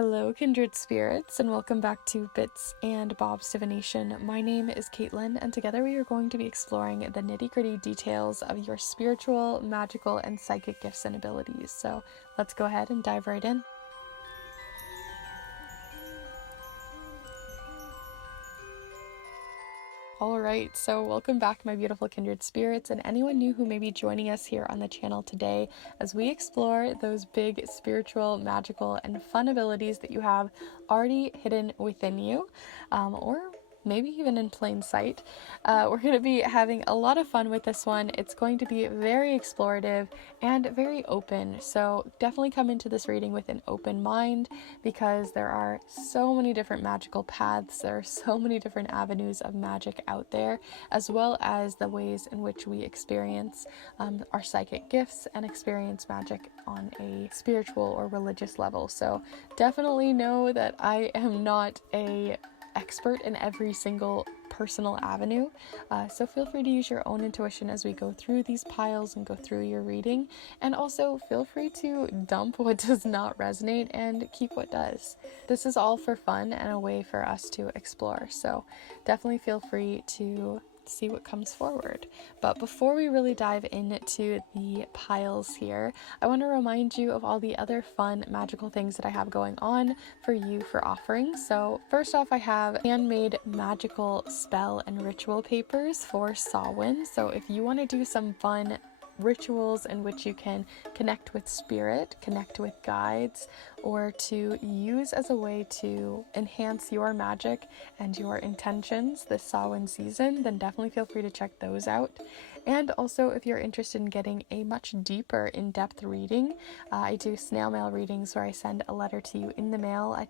Hello, kindred spirits, and welcome back to Bits and Bob's Divination. My name is Caitlin, and together we are going to be exploring the nitty-gritty details of your spiritual, magical, and psychic gifts and abilities. So let's go ahead and dive right in. Alright, so welcome back, my beautiful kindred spirits, and anyone new who may be joining us here on the channel today as we explore those big spiritual, magical, and fun abilities that you have already hidden within you, or maybe even in plain sight. We're going to be having a lot of fun with this one. It's going to be very explorative and very open, so definitely come into this reading with an open mind because there are so many different magical paths, there are so many different avenues of magic out there, as well as the ways in which we experience our psychic gifts and experience magic on a spiritual or religious level. So definitely know that I am not a expert in every single personal avenue, so feel free to use your own intuition as we go through these piles and go through your reading, and also feel free to dump what does not resonate and keep what does. This is all for fun and a way for us to explore, so definitely feel free to see what comes forward. But before we really dive into the piles here, I want to remind you of all the other fun magical things that I have going on for you for offerings. So first off, I have handmade magical spell and ritual papers for Samhain. So if you want to do some fun rituals in which you can connect with spirit, connect with guides, or to use as a way to enhance your magic and your intentions this Samhain season, then definitely feel free to check those out. And also, if you're interested in getting a much deeper, in-depth reading, I do snail mail readings where I send a letter to you in the mail. I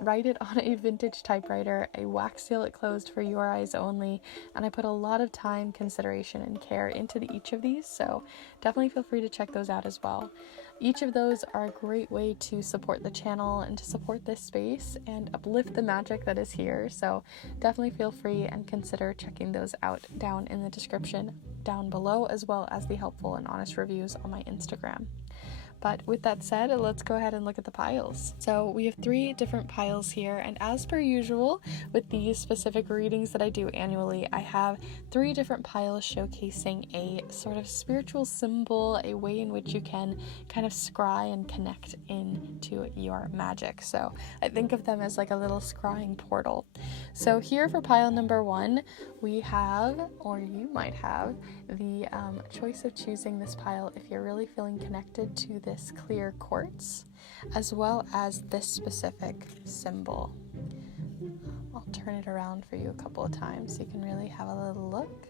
write it on a vintage typewriter, I wax seal it closed for your eyes only, and I put a lot of time, consideration, and care into each of these, so definitely feel free to check those out as well. Each of those are a great way to support the channel and to support this space and uplift the magic that is here, so definitely feel free and consider checking those out down in the description down below, as well as the helpful and honest reviews on my Instagram. But with that said, let's go ahead and look at the piles. So we have 3 different piles here, and as per usual with these specific readings that I do annually, I have 3 different piles showcasing a sort of spiritual symbol, a way in which you can kind of scry and connect into your magic. So I think of them as like a little scrying portal. So here for pile number 1, we have, or you might have, the choice of choosing this pile if you're really feeling connected to this clear quartz, as well as this specific symbol. I'll turn it around for you a couple of times so you can really have a little look.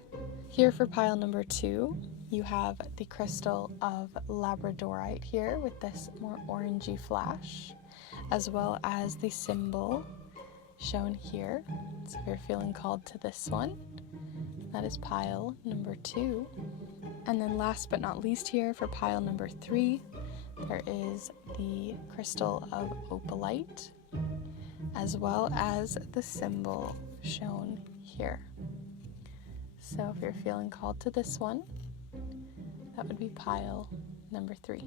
Here for pile number 2, you have the crystal of Labradorite here with this more orangey flash, as well as the symbol shown here. So if you're feeling called to this one, that is pile number 2. And then last but not least here for pile number 3, there is the crystal of Opalite, as well as the symbol shown here. So if you're feeling called to this one, that would be pile number 3.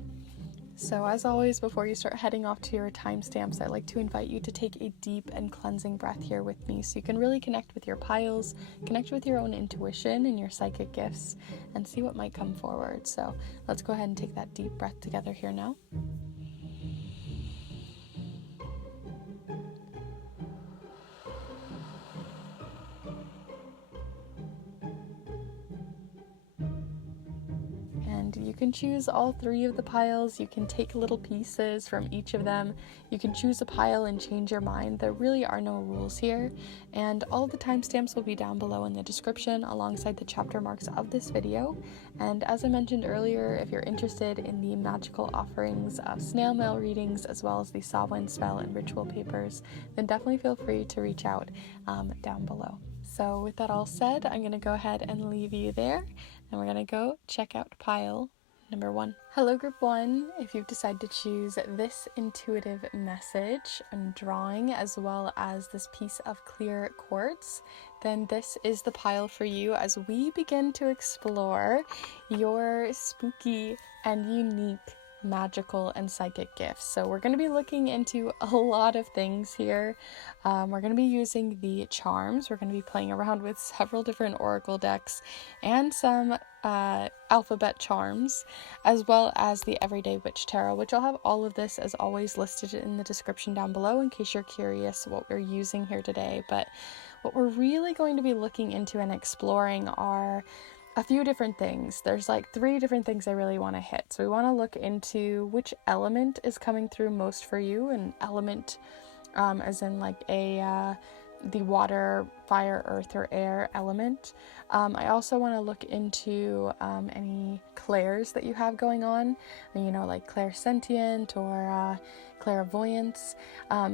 So as always, before you start heading off to your timestamps, I'd like to invite you to take a deep and cleansing breath here with me so you can really connect with your piles, connect with your own intuition and your psychic gifts, and see what might come forward. So let's go ahead and take that deep breath together here now. You can choose all 3 of the piles, you can take little pieces from each of them, you can choose a pile and change your mind. There really are no rules here, and all of the timestamps will be down below in the description alongside the chapter marks of this video. And as I mentioned earlier, if you're interested in the magical offerings of snail mail readings as well as the Samhain spell and ritual papers, then definitely feel free to reach out down below. So with that all said, I'm going to go ahead and leave you there, and we're going to go check out pile number 1. Hello group 1, if you've decided to choose this intuitive message and drawing as well as this piece of clear quartz, then this is the pile for you as we begin to explore your spooky and unique magical, and psychic gifts. So we're going to be looking into a lot of things here. We're going to be using the charms. We're going to be playing around with several different oracle decks and some alphabet charms, as well as the Everyday Witch Tarot, which I'll have all of this as always listed in the description down below in case you're curious what we're using here today. But what we're really going to be looking into and exploring are a few different things. There's like 3 different things I really want to hit. So we want to look into which element is coming through most for you, an element as in like the water, fire, earth, or air element. I also want to look into any clairs that you have going on, you know, like clairsentient or clairvoyance.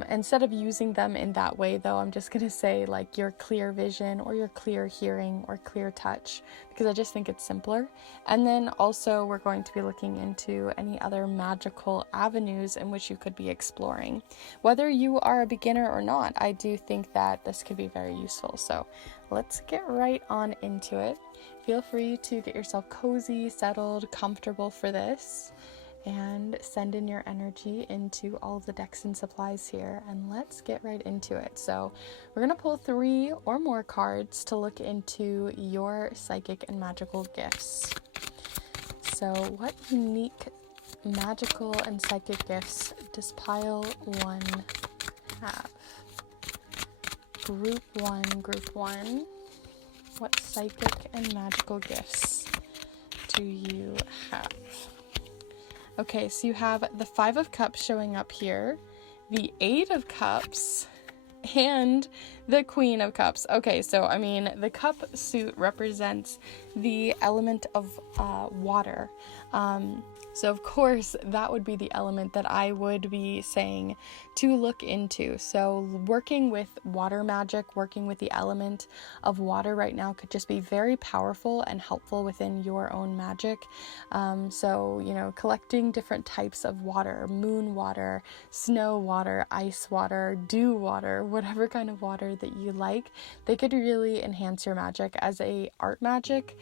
Instead of using them in that way, though, I'm just going to say like your clear vision or your clear hearing or clear touch, because I just think it's simpler. And then also we're going to be looking into any other magical avenues in which you could be exploring. Whether you are a beginner or not, I do think that this could be very useful. So let's get right on into it. Feel free to get yourself cozy, settled, comfortable for this, and send in your energy into all of the decks and supplies here, and let's get right into it. So we're going to pull 3 or more cards to look into your psychic and magical gifts. So what unique magical and psychic gifts does pile 1 have? Group 1. What psychic and magical gifts do you have? Okay, so you have the 5 of Cups showing up here, the 8 of Cups, and the Queen of Cups. Okay, so I mean, the cup suit represents the element of water. So of course, that would be the element that I would be saying to look into. So working with water magic, working with the element of water right now could just be very powerful and helpful within your own magic. So, you know, collecting different types of water, moon water, snow water, ice water, dew water, whatever kind of water that you like, they could really enhance your magic. As a art magic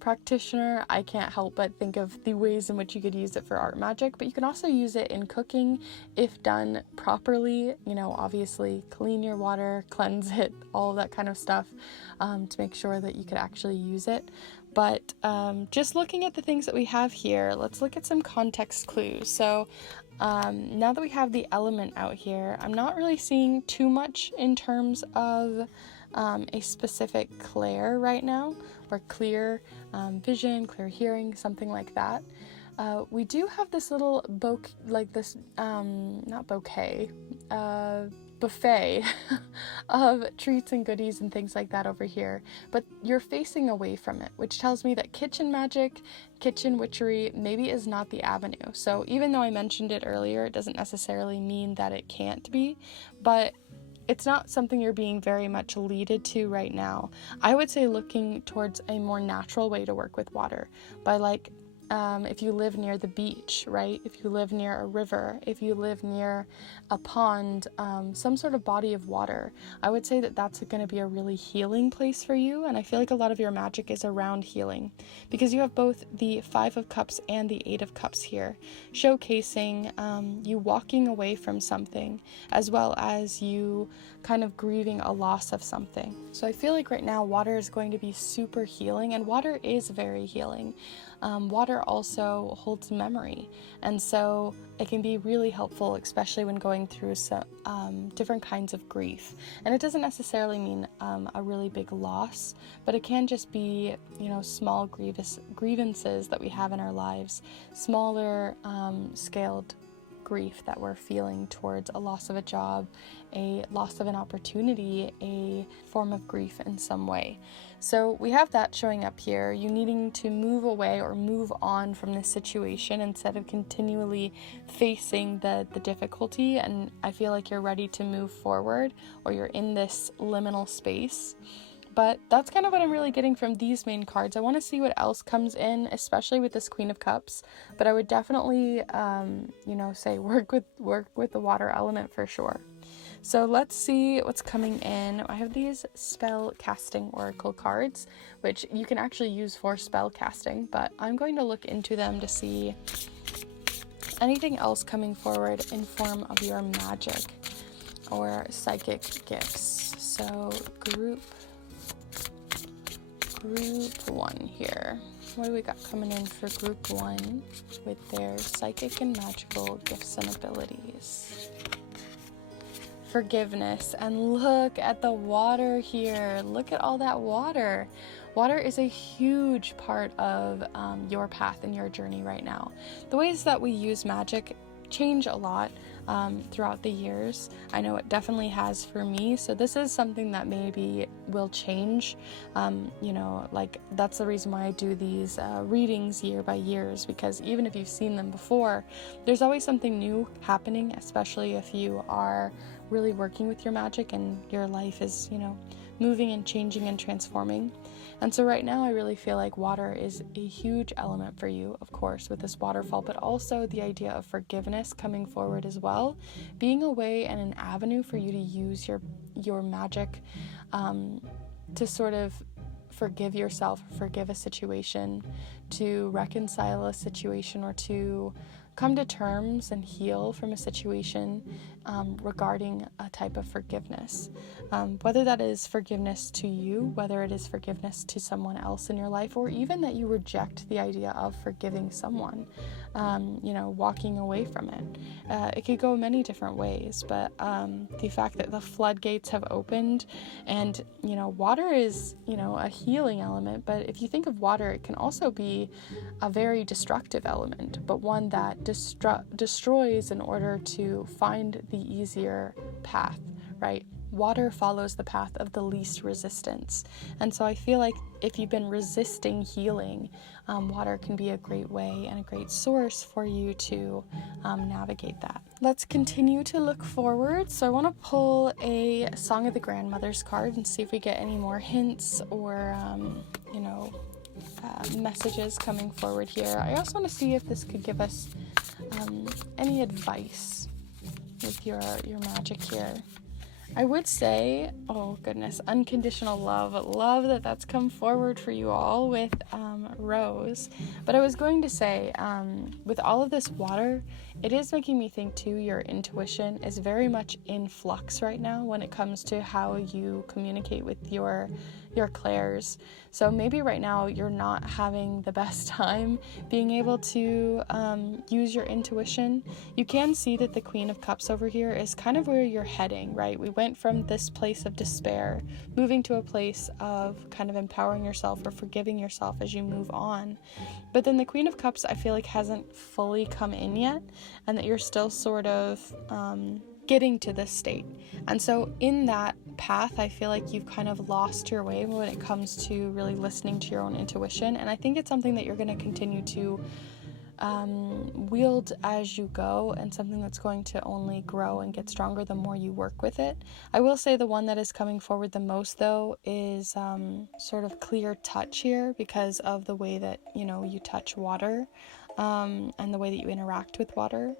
practitioner, I can't help but think of the ways in which you could use it for art magic, but you can also use it in cooking if done properly. You know, obviously clean your water, cleanse it, all of that kind of stuff, to make sure that you could actually use it. But just looking at the things that we have here, let's look at some context clues. So now that we have the element out here, I'm not really seeing too much in terms of a specific clair right now, or clear vision, clear hearing, something like that. We do have this little buffet of treats and goodies and things like that over here, but you're facing away from it, which tells me that kitchen magic, kitchen witchery maybe is not the avenue. So even though I mentioned it earlier, it doesn't necessarily mean that it can't be, but it's not something you're being very much leaded to right now. I would say looking towards a more natural way to work with water, by like if you live near the beach, right? If you live near a river, if you live near a pond, some sort of body of water, I would say that that's going to be a really healing place for you. And I feel like a lot of your magic is around healing, because you have both the 5 of Cups and the 8 of Cups here, showcasing you walking away from something, as well as you kind of grieving a loss of something. So I feel like right now water is going to be super healing, and water is very healing. Water also holds memory, and so it can be really helpful, especially when going through some different kinds of grief. And it doesn't necessarily mean a really big loss, but it can just be, you know, small grievances that we have in our lives, smaller scaled grief that we're feeling towards a loss of a job, a loss of an opportunity, a form of grief in some way. So we have that showing up here, you needing to move away or move on from this situation instead of continually facing the difficulty. And I feel like you're ready to move forward, or you're in this liminal space. But that's kind of what I'm really getting from these main cards. I want to see what else comes in, especially with this Queen of Cups. But I would definitely, say work with the water element for sure. So let's see what's coming in. I have these spell casting oracle cards, which you can actually use for spell casting, but I'm going to look into them to see anything else coming forward in form of your magic or psychic gifts. So group 1 here. What do we got coming in for group 1 with their psychic and magical gifts and abilities? Forgiveness. And look at the water here. Look at all that water. Water is a huge part of your path and your journey right now. The ways that we use magic change a lot throughout the years. I know it definitely has for me, so this is something that maybe will change. Like that's the reason why I do these readings year by years, because even if you've seen them before, there's always something new happening, especially if you are really working with your magic and your life is, moving and changing and transforming. And so right now I really feel like water is a huge element for you, of course, with this waterfall, but also the idea of forgiveness coming forward as well, being a way and an avenue for you to use your magic to sort of forgive yourself, forgive a situation, to reconcile a situation, or to come to terms and heal from a situation regarding a type of forgiveness. Whether that is forgiveness to you, whether it is forgiveness to someone else in your life, or even that you reject the idea of forgiving someone, walking away from it. It could go many different ways, but the fact that the floodgates have opened and, water is, a healing element, but if you think of water, it can also be a very destructive element, but one that destroys in order to find the easier path, right? Water follows the path of the least resistance. And so I feel like if you've been resisting healing, water can be a great way and a great source for you to navigate that. Let's continue to look forward. So I want to pull a Song of the Grandmothers card and see if we get any more hints or, messages coming forward here. I also want to see if this could give us any advice with your magic here. I would say, oh goodness, unconditional love. Love that's come forward for you all with Rose. But I was going to say, with all of this water, it is making me think too, your intuition is very much in flux right now when it comes to how you communicate with your clairs. So maybe right now you're not having the best time being able to use your intuition. You can see that the Queen of Cups over here is kind of where you're heading, right? We went from this place of despair, moving to a place of kind of empowering yourself or forgiving yourself as you move on. But then the Queen of Cups, I feel like, hasn't fully come in yet, and that you're still sort of getting to this state. And so in that path, I feel like you've kind of lost your way when it comes to really listening to your own intuition. And I think it's something that you're going to continue to wield as you go, and something that's going to only grow and get stronger the more you work with it. I will say the one that is coming forward the most, though, is sort of clear touch here, because of the way that, you touch water and the way that you interact with water.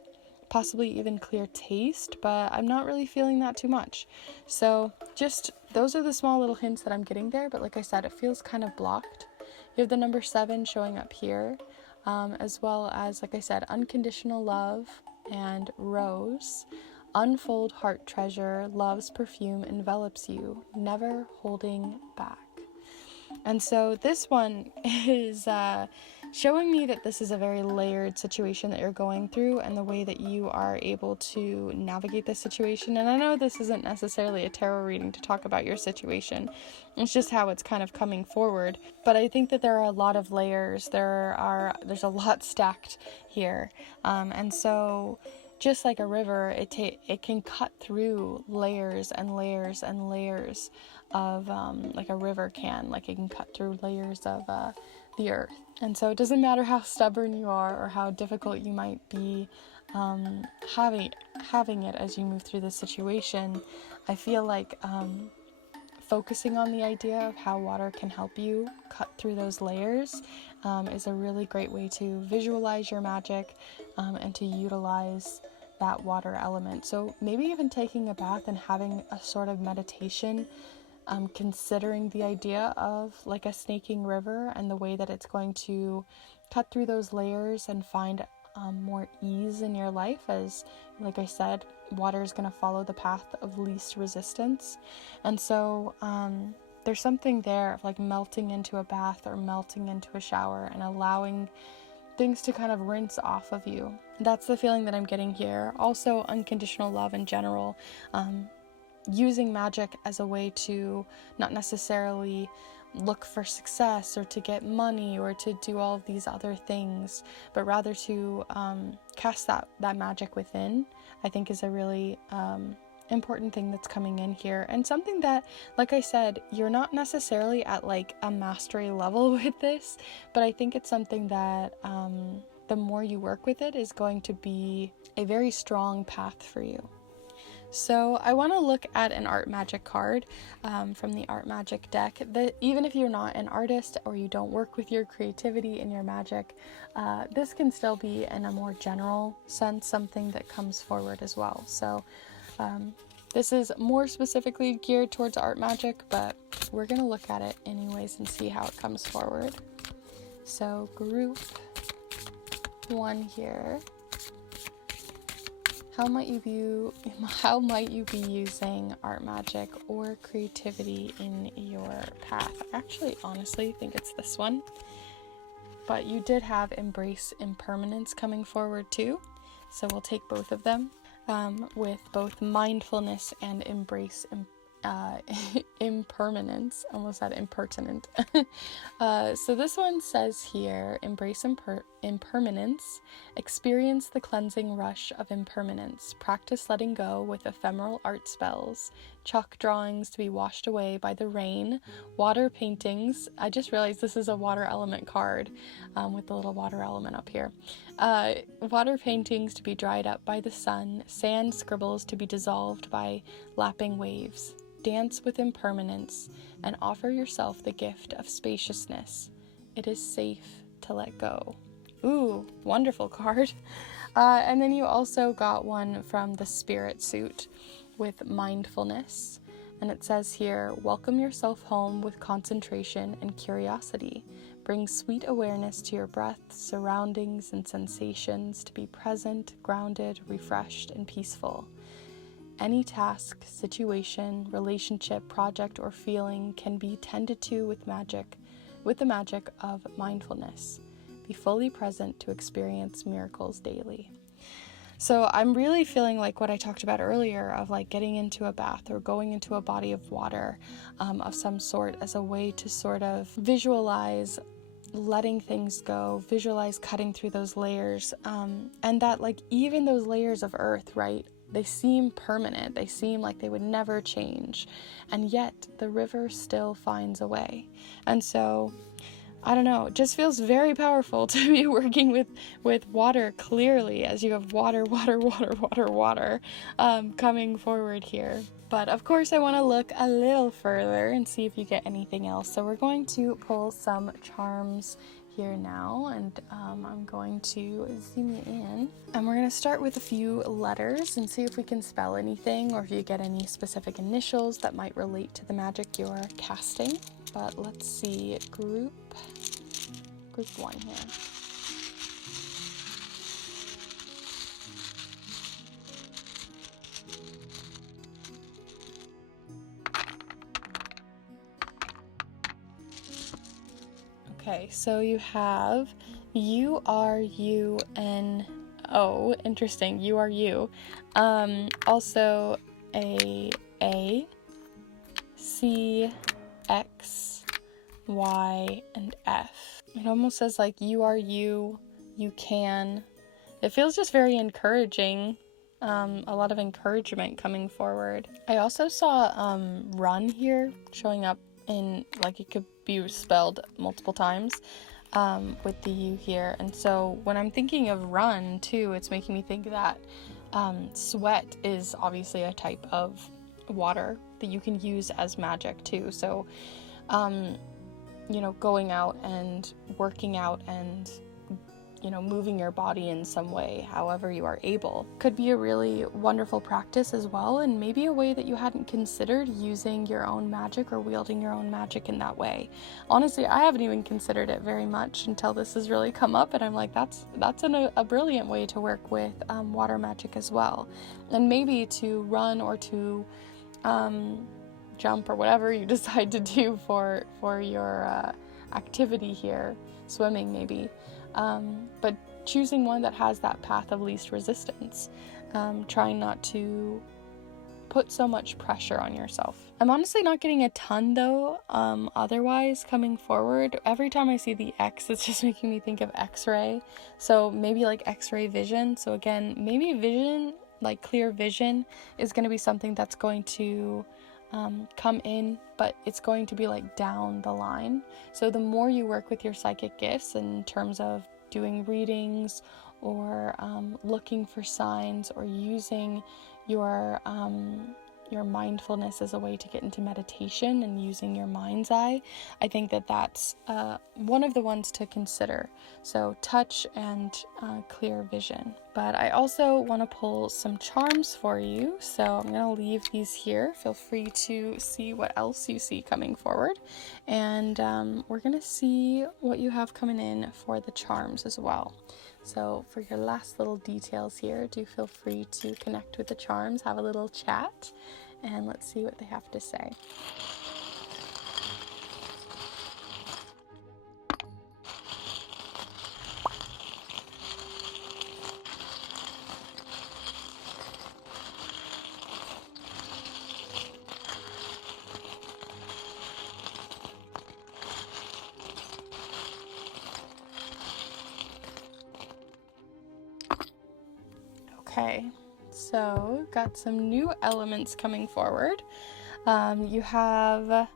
Possibly even clear taste, but I'm not really feeling that too much. So just those are the small little hints that I'm getting there, but like I said, it feels kind of blocked. You have the number 7 showing up here, as well as, like I said, unconditional love and Rose. Unfold heart treasure, love's perfume envelops you, never holding back. And so this one is showing me that this is a very layered situation that you're going through, and the way that you are able to navigate this situation. And I know this isn't necessarily a tarot reading to talk about your situation. It's just how it's kind of coming forward. But I think that there are a lot of layers. There's a lot stacked here. And so just like a river, it can cut through layers and layers and layers of, like a river can. Like it can cut through layers of the earth. And so it doesn't matter how stubborn you are or how difficult you might be having it as you move through this situation. I feel like focusing on the idea of how water can help you cut through those layers is a really great way to visualize your magic and to utilize that water element. So maybe even taking a bath and having a sort of meditation, considering the idea of like a snaking river and the way that it's going to cut through those layers and find more ease in your life, as, like I said, water is going to follow the path of least resistance. And so there's something there of like melting into a bath or melting into a shower and allowing things to kind of rinse off of you. That's the feeling that I'm getting here. Also, unconditional love in general, using magic as a way to not necessarily look for success or to get money or to do all of these other things, but rather to cast that magic within, I think is a really important thing that's coming in here, and something that, like I said, you're not necessarily at like a mastery level with this, but I think it's something that the more you work with it is going to be a very strong path for you. So I want to look at an art magic card from the art magic deck, that even if you're not an artist or you don't work with your creativity and your magic, this can still be, in a more general sense, something that comes forward as well. So this is more specifically geared towards art magic, but we're going to look at it anyways and see how it comes forward. So group 1 here. How might you be using art magic or creativity in your path? I actually honestly think it's this one, but you did have embrace impermanence coming forward too, so we'll take both of them, with both mindfulness and embrace impermanence. Almost said impertinent. So this one says here, embrace impermanence, experience the cleansing rush of impermanence, practice letting go with ephemeral art spells, chalk drawings to be washed away by the rain, water paintings. I just realized this is a water element card with the little water element up here. Water paintings to be dried up by the sun, sand scribbles to be dissolved by lapping waves. Dance with impermanence and offer yourself the gift of spaciousness. It is safe to let go. Ooh, wonderful card. And then you also got one from the Spirit Suit with mindfulness. And it says here, welcome yourself home with concentration and curiosity. Bring sweet awareness to your breath, surroundings, and sensations to be present, grounded, refreshed, and peaceful. Any task, situation, relationship, project, or feeling can be tended to with the magic of mindfulness. Be fully present to experience miracles daily. So I'm really feeling like what I talked about earlier of like getting into a bath or going into a body of water of some sort as a way to sort of visualize letting things go, visualize cutting through those layers, and that like even those layers of earth, right? They seem permanent, they seem like they would never change, and yet the river still finds a way. And so, I don't know, it just feels very powerful to be working with water clearly, as you have water coming forward here. But of course I want to look a little further and see if you get anything else. So we're going to pull some charms here now, and I'm going to zoom you in, and we're going to start with a few letters and see if we can spell anything or if you get any specific initials that might relate to the magic you're casting. But let's see, group 1 here. Okay, so you have U-R-U-N-O, interesting, U-R-U, also A, C, X, Y, and F. It almost says like you are you can. It feels just very encouraging, a lot of encouragement coming forward. I also saw run here showing up in, like, it could be spelled multiple times with the U here. And so when I'm thinking of run too, it's making me think that sweat is obviously a type of water that you can use as magic too. So you know, going out and working out and moving your body in some way, however you are able. Could be a really wonderful practice as well, and maybe a way that you hadn't considered using your own magic or wielding your own magic in that way. Honestly, I haven't even considered it very much until this has really come up, and I'm like, that's a brilliant way to work with water magic as well. And maybe to run or to jump or whatever you decide to do for your activity here, swimming maybe, but choosing one that has that path of least resistance, trying not to put so much pressure on yourself. I'm honestly not getting a ton though, otherwise coming forward. Every time I see the X, it's just making me think of X-ray, so maybe like X-ray vision. So again, maybe vision, like clear vision, is going to be something that's going to come in, but it's going to be like down the line. So the more you work with your psychic gifts in terms of doing readings or looking for signs or using your mindfulness as a way to get into meditation and using your mind's eye, I think that that's one of the ones to consider. So touch and clear vision. But I also want to pull some charms for you, so I'm going to leave these here. Feel free to see what else you see coming forward, and we're going to see what you have coming in for the charms as well. So for your last little details here, do feel free to connect with the charms, have a little chat, and let's see what they have to say. Okay, so got some new elements coming forward. You have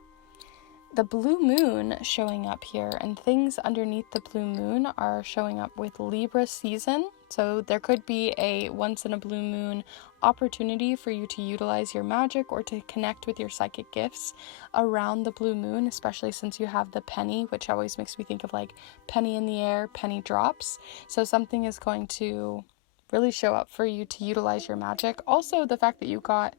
the blue moon showing up here, and things underneath the blue moon are showing up with Libra season. So there could be a once in a blue moon opportunity for you to utilize your magic or to connect with your psychic gifts around the blue moon, especially since you have the penny, which always makes me think of like penny in the air, penny drops. So something is going to really show up for you to utilize your magic. Also, the fact that you got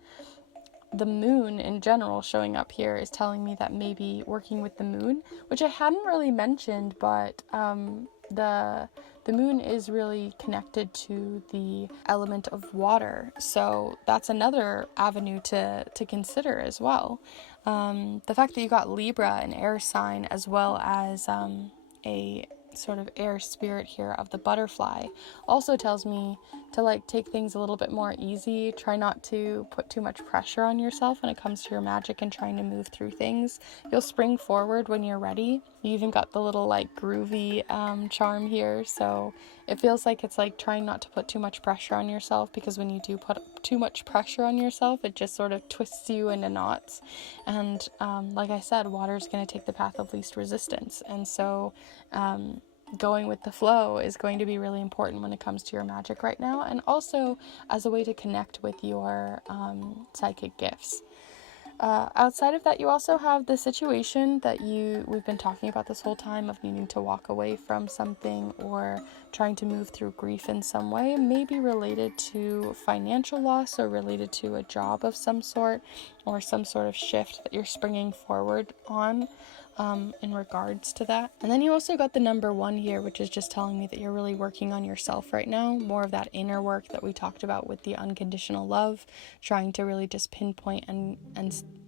the moon in general showing up here is telling me that maybe working with the moon, which I hadn't really mentioned, but the moon is really connected to the element of water, so that's another avenue to consider as well. The fact that you got Libra, an air sign, as well as a sort of air spirit here of the butterfly, also tells me to like take things a little bit more easy. Try not to put too much pressure on yourself when it comes to your magic and trying to move through things. You'll spring forward when you're ready. You even got the little like groovy charm here, so it feels like it's like trying not to put too much pressure on yourself, because when you do put too much pressure on yourself, it just sort of twists you into knots. And like I said, water is going to take the path of least resistance, and so going with the flow is going to be really important when it comes to your magic right now, and also as a way to connect with your psychic gifts. Outside of that, you also have the situation that we've been talking about this whole time of needing to walk away from something or trying to move through grief in some way, maybe related to financial loss or related to a job of some sort or some sort of shift that you're springing forward on. In regards to that. And then you also got the number 1 here, which is just telling me that you're really working on yourself right now, more of that inner work that we talked about with the unconditional love, trying to really just pinpoint and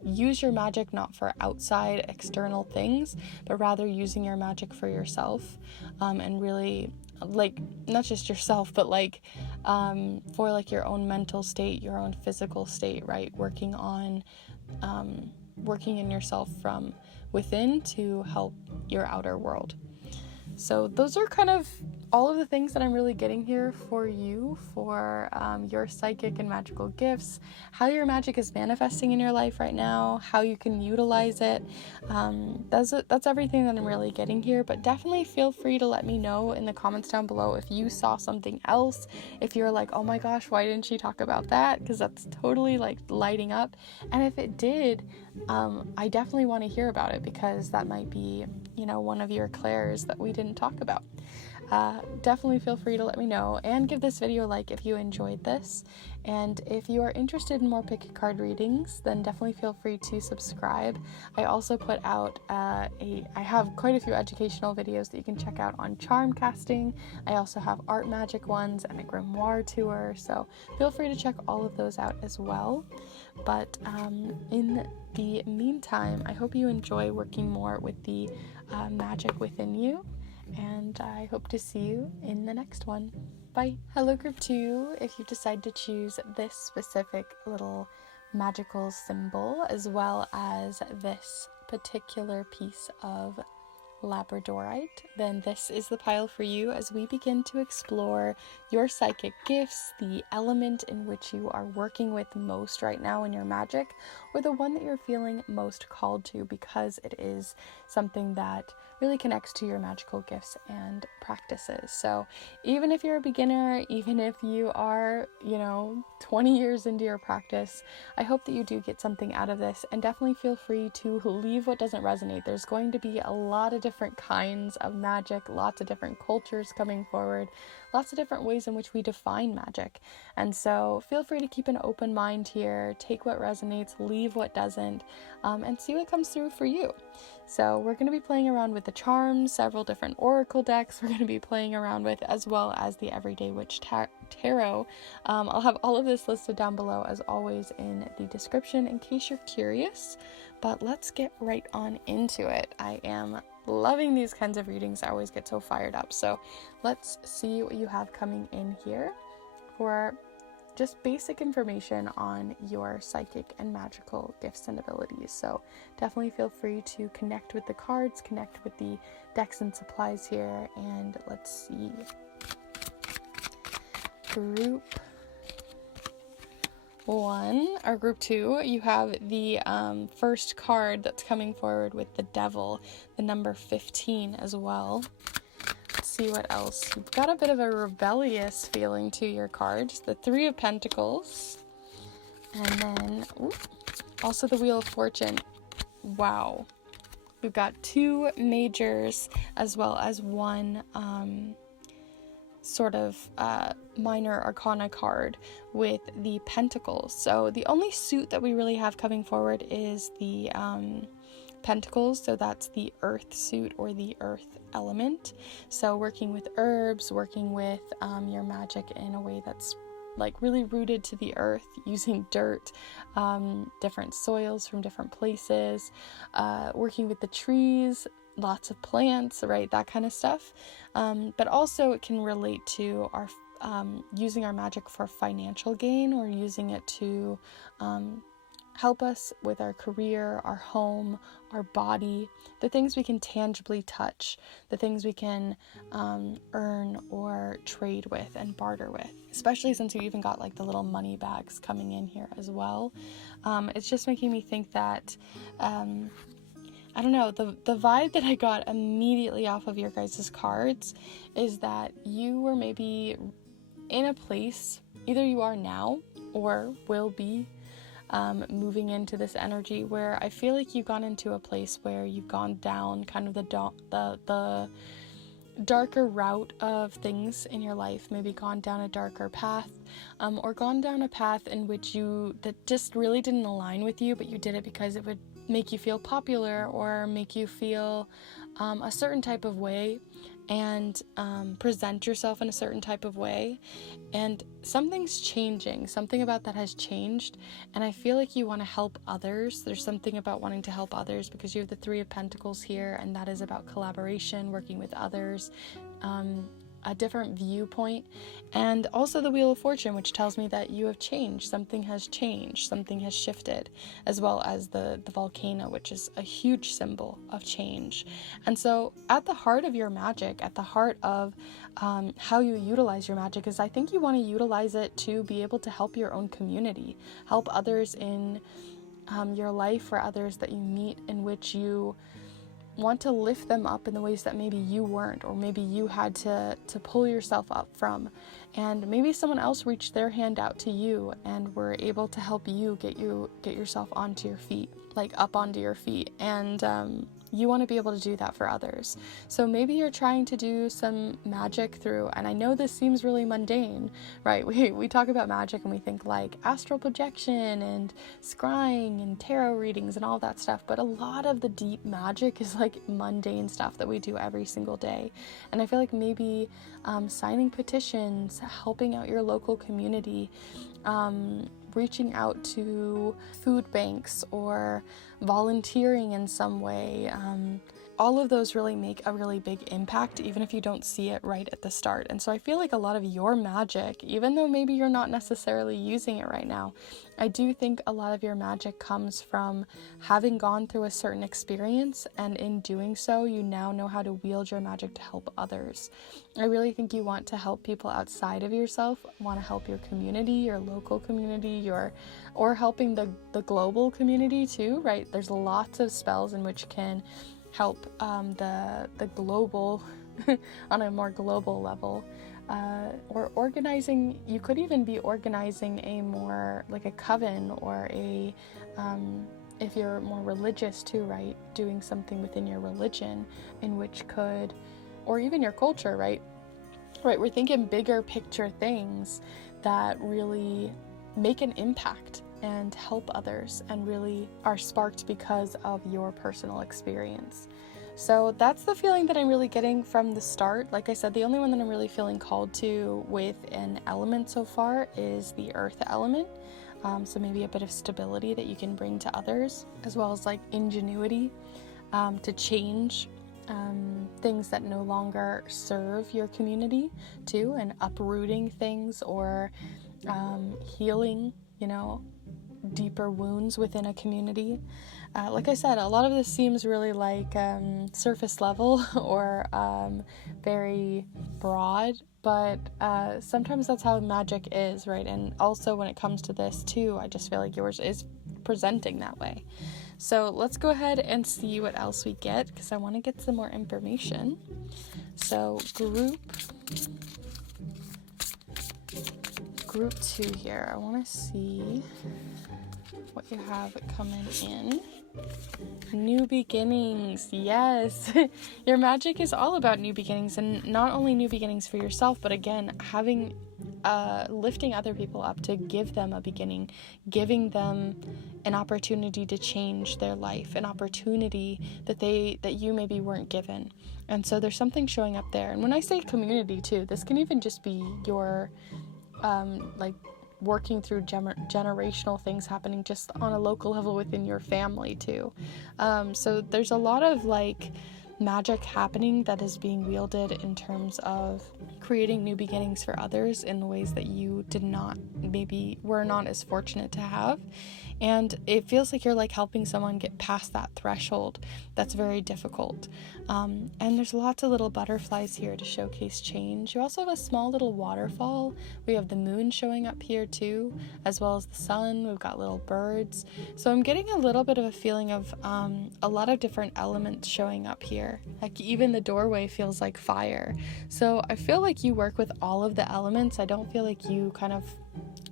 use your magic not for outside external things, but rather using your magic for yourself, and really like not just yourself, but like for like your own mental state, your own physical state, right? Working in yourself from within to help your outer world. So those are kind of all of the things that I'm really getting here for you, for your psychic and magical gifts, how your magic is manifesting in your life right now, how you can utilize it. That's everything that I'm really getting here, but definitely feel free to let me know in the comments down below if you saw something else, if you're like, oh my gosh, why didn't she talk about that? Because that's totally like lighting up. And if it did, I definitely want to hear about it, because that might be, one of your clairs that we didn't talk about. definitely feel free to let me know and give this video a like if you enjoyed this. And if you are interested in more PickACard readings, then definitely feel free to subscribe. I also put out I have quite a few educational videos that you can check out on charm casting. I also have art magic ones and a grimoire tour, so feel free to check all of those out as well. But in the meantime, I hope you enjoy working more with the magic within you, and I hope to see you in the next one. Bye. Hello group 2, if you decide to choose this specific little magical symbol as well as this particular piece of Labradorite, then this is the pile for you as we begin to explore your psychic gifts, the element in which you are working with most right now in your magic, or the one that you're feeling most called to because it is something that really connects to your magical gifts and practices. So even if you're a beginner, even if you are, 20 years into your practice, I hope that you do get something out of this, and definitely feel free to leave what doesn't resonate. There's going to be a lot of different kinds of magic, lots of different cultures coming forward, lots of different ways in which we define magic. And so feel free to keep an open mind here, take what resonates, leave what doesn't, and see what comes through for you. So we're going to be playing around with the charms, several different oracle decks we're going to be playing around with, as well as the Everyday Witch Tarot. I'll have all of this listed down below as always in the description in case you're curious, but let's get right on into it. I am loving these kinds of readings. I always get so fired up. So let's see what you have coming in here for just basic information on your psychic and magical gifts and abilities. So definitely feel free to connect with the cards, connect with the decks and supplies here, and let's see. Group 1 or group 2, you have the first card that's coming forward with the devil, the number 15 as well. See what else. You've got a bit of a rebellious feeling to your cards. The 3 of Pentacles. And then also the Wheel of Fortune. Wow. We've got 2 majors as well as 1 sort of minor arcana card with the Pentacles. So the only suit that we really have coming forward is the Pentacles, so that's the earth suit or the earth element. So working with herbs, working with your magic in a way that's like really rooted to the earth, using dirt, different soils from different places, working with the trees, lots of plants, right, that kind of stuff. But also it can relate to our using our magic for financial gain, or using it to help us with our career, our home, our body, the things we can tangibly touch, the things we can earn or trade with and barter with, especially since you even got like the little money bags coming in here as well. It's just making me think that, I don't know, the vibe that I got immediately off of your guys' cards is that you were maybe in a place, either you are now or will be, moving into this energy where I feel like you've gone into a place where you've gone down kind of the darker route of things in your life, maybe gone down a darker path, or gone down a path in which that just really didn't align with you, but you did it because it would make you feel popular or make you feel a certain type of way, and present yourself in a certain type of way, and something's changing. Something about that has changed, and I feel like you want to help others. There's something about wanting to help others because you have the 3 of Pentacles here, and that is about collaboration, working with others, a different viewpoint, and also the Wheel of Fortune, which tells me that you have changed. Something has changed, something has shifted, as well as the volcano, which is a huge symbol of change. And so at the heart of your magic, at the heart of how you utilize your magic, is I think you want to utilize it to be able to help your own community, help others in your life, or others that you meet, in which you want to lift them up in the ways that maybe you weren't, or maybe you had to pull yourself up from, and maybe someone else reached their hand out to you and were able to help you get yourself onto your feet, like up onto your feet. And you want to be able to do that for others. So maybe you're trying to do some magic through, and I know this seems really mundane, right? We talk about magic and we think like astral projection and scrying and tarot readings and all that stuff, but a lot of the deep magic is like mundane stuff that we do every single day. And I feel like maybe signing petitions, helping out your local community, reaching out to food banks or volunteering in some way, all of those really make a really big impact, even if you don't see it right at the start. And so I feel like a lot of your magic, even though maybe you're not necessarily using it right now, I do think a lot of your magic comes from having gone through a certain experience, and in doing so, you now know how to wield your magic to help others. I really think you want to help people outside of yourself, want to help your community, your local community, or helping the global community too, right? There's lots of spells in which can help the global on a more global level, or organizing. You could even be organizing a more like a coven, or a if you're more religious too, right, doing something within your religion in which could, or even your culture, right, we're thinking bigger picture things that really make an impact and help others and really are sparked because of your personal experience. So that's the feeling that I'm really getting from the start. Like I said, the only one that I'm really feeling called to with an element so far is the earth element. So maybe a bit of stability that you can bring to others, as well as like ingenuity to change things that no longer serve your community too, and uprooting things, or healing, deeper wounds within a community. Like I said, a lot of this seems really like surface level or very broad, but sometimes that's how magic is, right? And also when it comes to this too, I just feel like yours is presenting that way. So let's go ahead and see what else we get, because I want to get some more information. So group 2 here. I want to see what you have coming in. New beginnings. Yes. Your magic is all about new beginnings, and not only new beginnings for yourself, but again, having lifting other people up to give them a beginning, giving them an opportunity to change their life, an opportunity that you maybe weren't given. And so there's something showing up there. And when I say community too, this can even just be your like working through generational things happening just on a local level within your family too. So there's a lot of like magic happening that is being wielded in terms of creating new beginnings for others in ways that you were not as fortunate to have. And it feels like you're like helping someone get past that threshold that's very difficult. And there's lots of little butterflies here to showcase change. You also have a small little waterfall. We have the moon showing up here too, as well as the sun. We've got little birds. So I'm getting a little bit of a feeling of a lot of different elements showing up here. Like even the doorway feels like fire. So I feel like you work with all of the elements. I don't feel like you kind of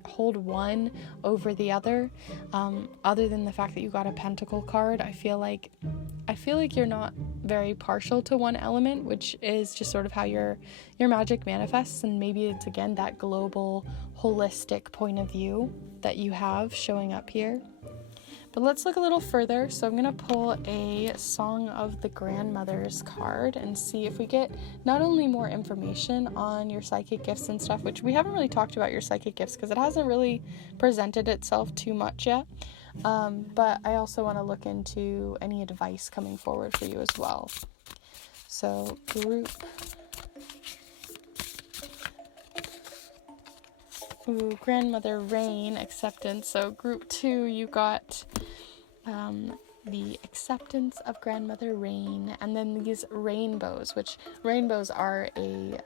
hold one over the other than the fact that you got a pentacle card. I feel like you're not very partial to one element, which is just sort of how your magic manifests, and maybe it's again that global holistic point of view that you have showing up here. But let's look a little further. So I'm going to pull a Song of the Grandmothers card and see if we get not only more information on your psychic gifts and stuff, which we haven't really talked about your psychic gifts because it hasn't really presented itself too much yet. But I also want to look into any advice coming forward for you as well. So group... Ooh, Grandmother Rain, acceptance. So group 2, you got the acceptance of Grandmother Rain, and then these rainbows, which rainbows are a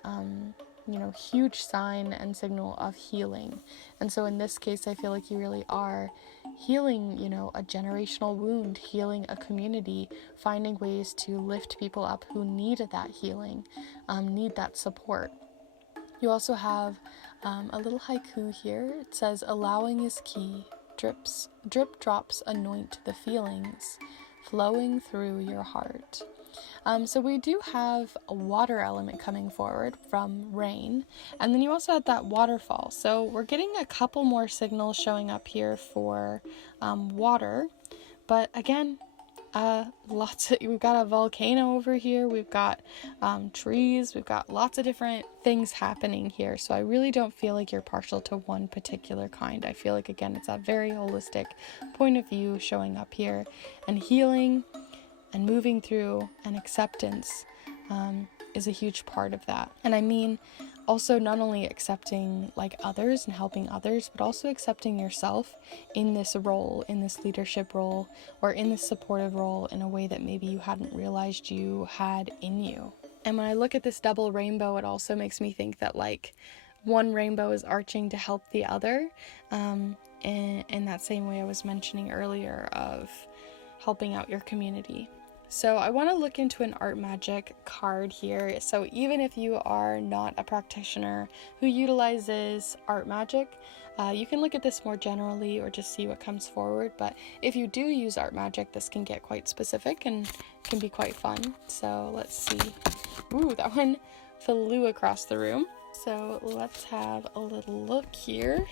huge sign and signal of healing. And so in this case, I feel like you really are healing, a generational wound, healing a community, finding ways to lift people up who need that healing, need that support. You also have a little haiku here. It says, "Allowing is key. Drip drops anoint the feelings. flowing through your heart. So we do have a water element coming forward from rain, and then you also had that waterfall. So we're getting a couple more signals showing up here for water, but again, we've got a volcano over here, we've got trees, we've got lots of different things happening here. So I really don't feel like you're partial to one particular kind. I feel like, again, it's a very holistic point of view showing up here, and healing and moving through and acceptance is a huge part of that. And I mean, also not only accepting like others and helping others, but also accepting yourself in this role, in this leadership role, or in this supportive role in a way that maybe you hadn't realized you had in you. And when I look at this double rainbow, it also makes me think that like one rainbow is arching to help the other, in that same way I was mentioning earlier of helping out your community. So I want to look into an art magic card here. So even if you are not a practitioner who utilizes art magic, you can look at this more generally or just see what comes forward. But if you do use art magic, this can get quite specific and can be quite fun. So let's see. Ooh, that one flew across the room. So let's have a little look here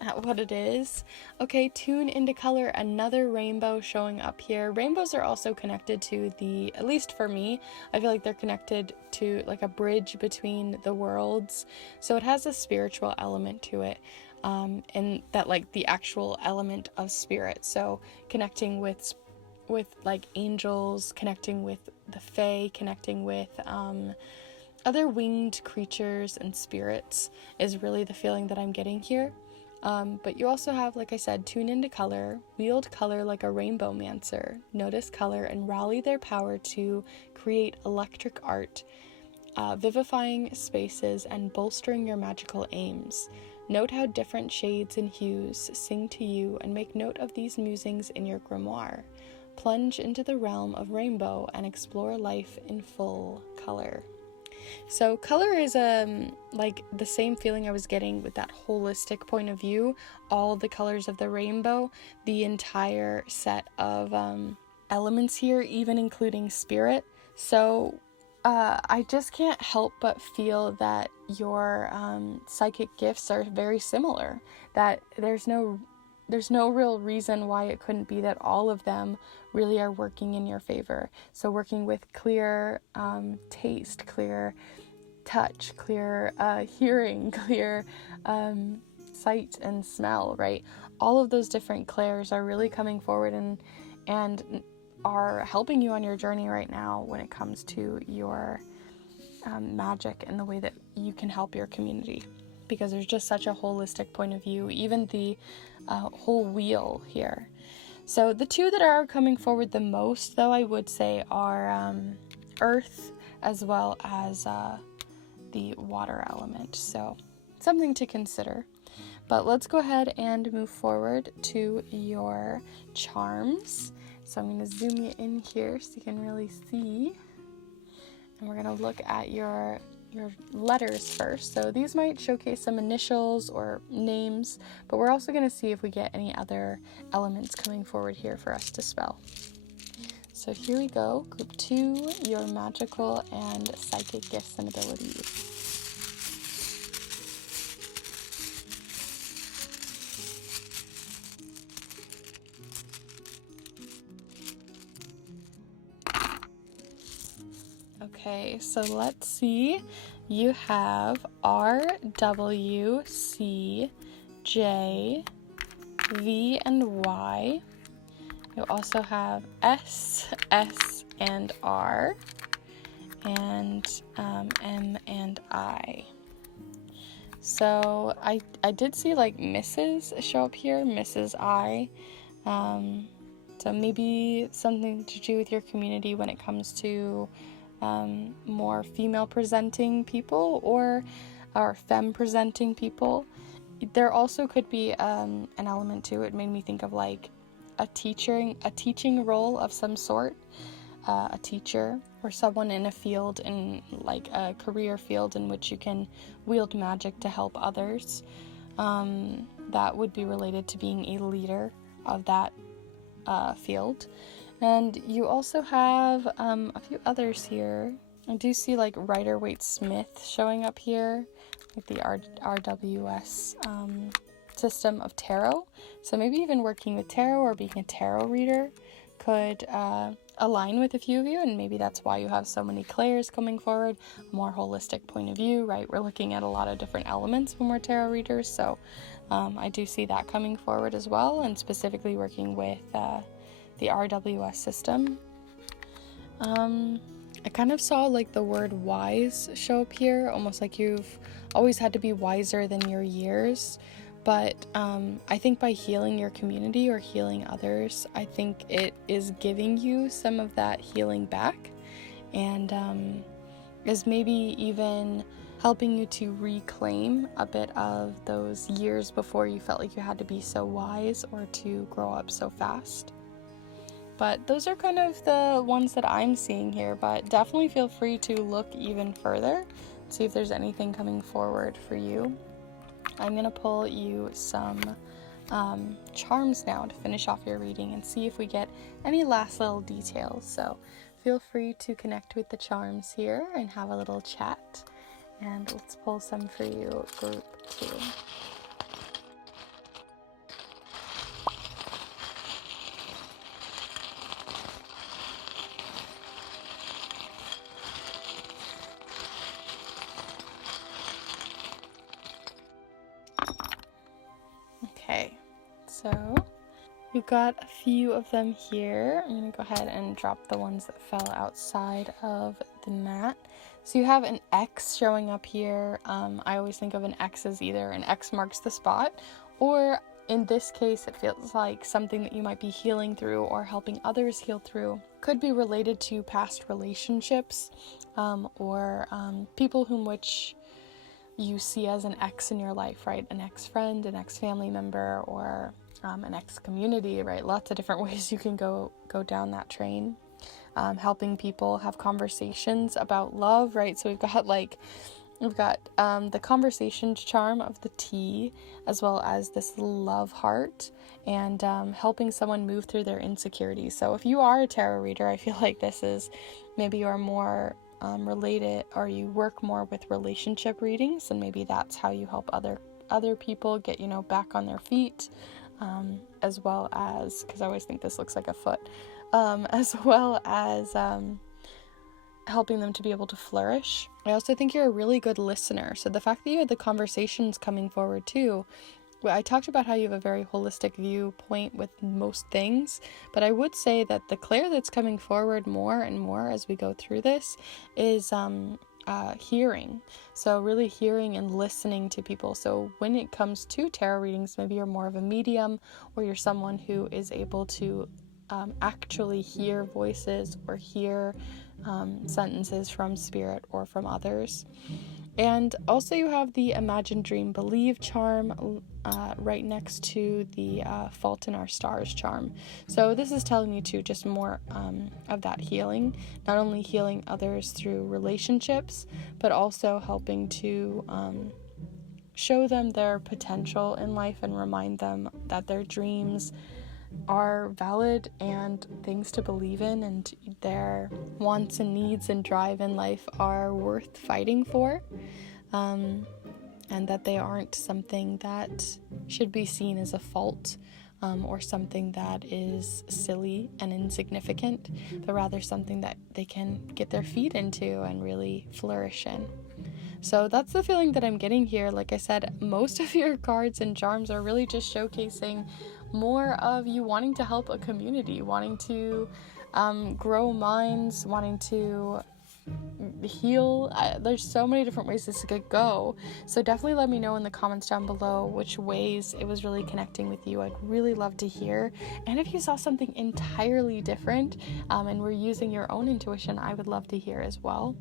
at what it is. Okay, tune into color, another rainbow showing up here. Rainbows are also connected to at least for me, I feel like they're connected to like a bridge between the worlds. So it has a spiritual element to it, and that like the actual element of spirit. So connecting with like angels, connecting with the fae, connecting with other winged creatures and spirits is really the feeling that I'm getting here. But you also have, like I said, tune into color, wield color like a rainbow mancer, notice color and rally their power to create electric art, vivifying spaces and bolstering your magical aims. Note how different shades and hues sing to you and make note of these musings in your grimoire. Plunge into the realm of rainbow and explore life in full color. So color is like the same feeling I was getting with that holistic point of view, all the colors of the rainbow, the entire set of elements here, even including spirit. So I just can't help but feel that your psychic gifts are very similar, that there's no real reason why it couldn't be that all of them really are working in your favor. So working with clear taste, clear touch, clear hearing, clear sight and smell, right? All of those different clairs are really coming forward and are helping you on your journey right now when it comes to your magic and the way that you can help your community, because there's just such a holistic point of view, even the whole wheel here. So the two that are coming forward the most, though, I would say are earth as well as the water element. So something to consider. But let's go ahead and move forward to your charms. So I'm going to zoom you in here so you can really see. And we're going to look at your letters first. So these might showcase some initials or names, but we're also going to see if we get any other elements coming forward here for us to spell. So here we go. Group 2, your magical and psychic gifts and abilities. Okay, so let's see. You have R, W, C, J, V, and Y. You also have S, S, and R, and M and I. So I did see like Mrs. show up here, Mrs. I. So maybe something to do with your community when it comes to more female presenting people or femme presenting people. There also could be an element to it. Made me think of like a teaching role of some sort, a teacher or someone in a field, in like a career field in which you can wield magic to help others. That would be related to being a leader of that field. And you also have a few others here. I do see like Rider-Waite-Smith showing up here, like the RWS system of tarot. So maybe even working with tarot or being a tarot reader could align with a few of you, and maybe that's why you have so many clairs coming forward, a more holistic point of view, right? We're looking at a lot of different elements when we're tarot readers, so I do see that coming forward as well, and specifically working with the RWS system. I kind of saw like the word wise show up here, almost like you've always had to be wiser than your years. But I think by healing your community or healing others, I think it is giving you some of that healing back, and is maybe even helping you to reclaim a bit of those years before you felt like you had to be so wise or to grow up so fast. But those are kind of the ones that I'm seeing here, but definitely feel free to look even further, see if there's anything coming forward for you. I'm going to pull you some charms now to finish off your reading and see if we get any last little details. So feel free to connect with the charms here and have a little chat. And let's pull some for you, group 2. Okay, so we've got a few of them here. I'm going to go ahead and drop the ones that fell outside of the mat. So you have an X showing up here. I always think of an X as either an X marks the spot, or in this case, it feels like something that you might be healing through or helping others heal through. Could be related to past relationships, or people whom which you see as an ex in your life, right? An ex-friend, an ex-family member, or an ex-community, right? Lots of different ways you can go down that train. Helping people have conversations about love, right? So we've got the conversations charm of the T, as well as this love heart, and helping someone move through their insecurities. So if you are a tarot reader, I feel like this is maybe you're more related, or you work more with relationship readings, and maybe that's how you help other people get back on their feet, as well as, because I always think this looks like a foot, as well as helping them to be able to flourish. I also think you're a really good listener, so the fact that you had the conversations coming forward too, I talked about how you have a very holistic viewpoint with most things, but I would say that the clair that's coming forward more and more as we go through this is hearing. So really hearing and listening to people. So when it comes to tarot readings, maybe you're more of a medium, or you're someone who is able to actually hear voices or hear sentences from spirit or from others. And also you have the Imagine, Dream, Believe charm right next to the Fault in Our Stars charm. So this is telling you to just more of that healing, not only healing others through relationships, but also helping to show them their potential in life and remind them that their dreams are valid and things to believe in, and their wants and needs and drive in life are worth fighting for, and that they aren't something that should be seen as a fault, or something that is silly and insignificant, but rather something that they can get their feet into and really flourish in. So that's the feeling that I'm getting here. Like I said, most of your cards and charms are really just showcasing more of you wanting to help a community, wanting to grow minds, wanting to heal. There's so many different ways this could go, so definitely let me know in the comments down below which ways it was really connecting with you. I'd really love to hear, and if you saw something entirely different and were using your own intuition, I would love to hear as well.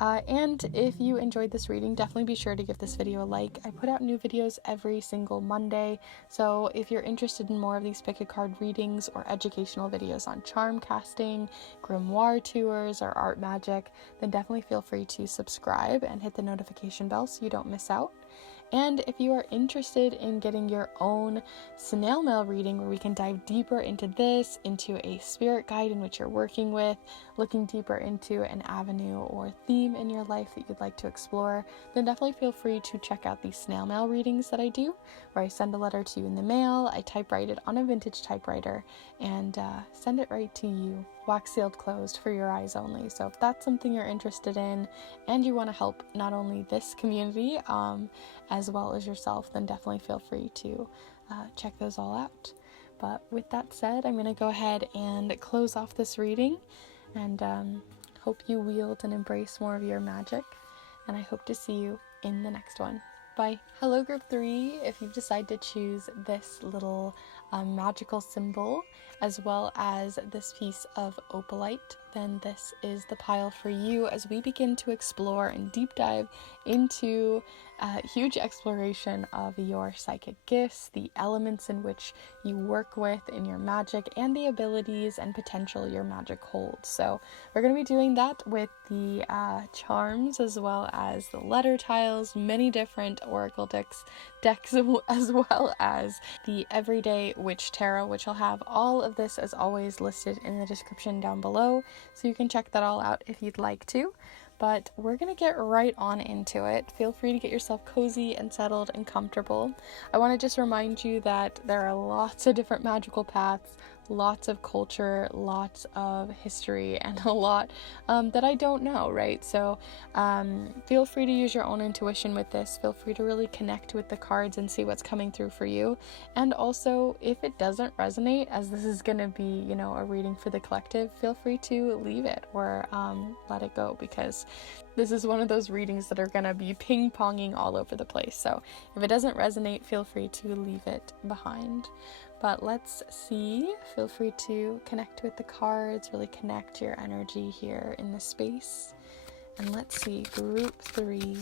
And if you enjoyed this reading, definitely be sure to give this video a like. I put out new videos every single Monday, so if you're interested in more of these PickACard readings or educational videos on charm casting, grimoire tours, or art magic, then definitely feel free to subscribe and hit the notification bell so you don't miss out. And if you are interested in getting your own snail mail reading where we can dive deeper into this, into a spirit guide in which you're working with, looking deeper into an avenue or theme in your life that you'd like to explore, then definitely feel free to check out the snail mail readings that I do, where I send a letter to you in the mail, I typewrite it on a vintage typewriter, and send it right to you, wax sealed closed, for your eyes only. So if that's something you're interested in and you want to help not only this community as well as yourself, then definitely feel free to check those all out. But with that said, I'm going to go ahead and close off this reading, and hope you wield and embrace more of your magic, and I hope to see you in the next one. Bye. Hello group 3, if you've decided to choose this little magical symbol as well as this piece of opalite, then this is the pile for you as we begin to explore and deep dive into a huge exploration of your psychic gifts, the elements in which you work with in your magic, and the abilities and potential your magic holds. So we're going to be doing that with the charms as well as the letter tiles, many different oracle decks as well as the everyday witch tarot, which I'll have all of this as always listed in the description down below, so you can check that all out if you'd like to. But we're going to get right on into it. Feel free to get yourself cozy and settled and comfortable. I want to just remind you that there are lots of different magical paths, lots of culture, lots of history, and a lot that I don't know, right? So feel free to use your own intuition with this. Feel free to really connect with the cards and see what's coming through for you. And also, if it doesn't resonate, as this is going to be, you know, a reading for the collective, feel free to leave it or let it go, because this is one of those readings that are going to be ping-ponging all over the place. So if it doesn't resonate, feel free to leave it behind. But let's see, feel free to connect with the cards, really connect your energy here in the space. And let's see, group 3,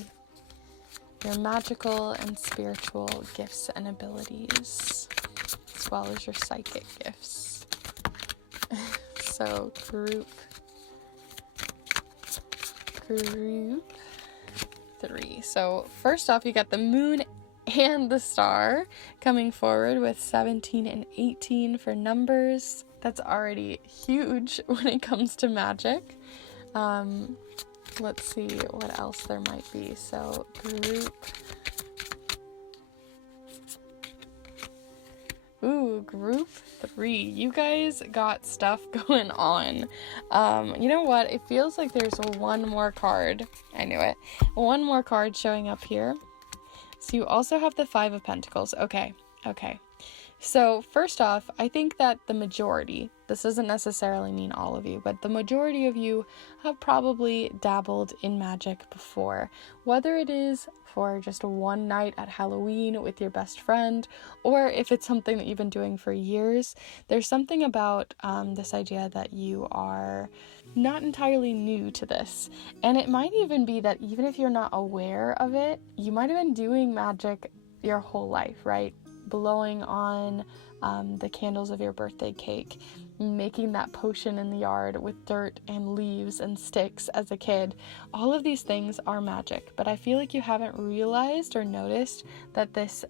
your magical and spiritual gifts and abilities, as well as your psychic gifts. So group 3. So first off, you got the moon and the star coming forward with 17 and 18 for numbers. That's already huge when it comes to magic. Let's see what else there might be. So group 3. You guys got stuff going on. You know what? It feels like there's one more card. I knew it. One more card showing up here. So you also have the 5 of Pentacles. Okay. So first off, I think that the majority, this doesn't necessarily mean all of you, but the majority of you have probably dabbled in magic before, whether it is for just one night at Halloween with your best friend, or if it's something that you've been doing for years. There's something about this idea that you are not entirely new to this, and it might even be that even if you're not aware of it, you might have been doing magic your whole life, right? Blowing on the candles of your birthday cake, making that potion in the yard with dirt and leaves and sticks as a kid. All of these things are magic, but I feel like you haven't realized or noticed that this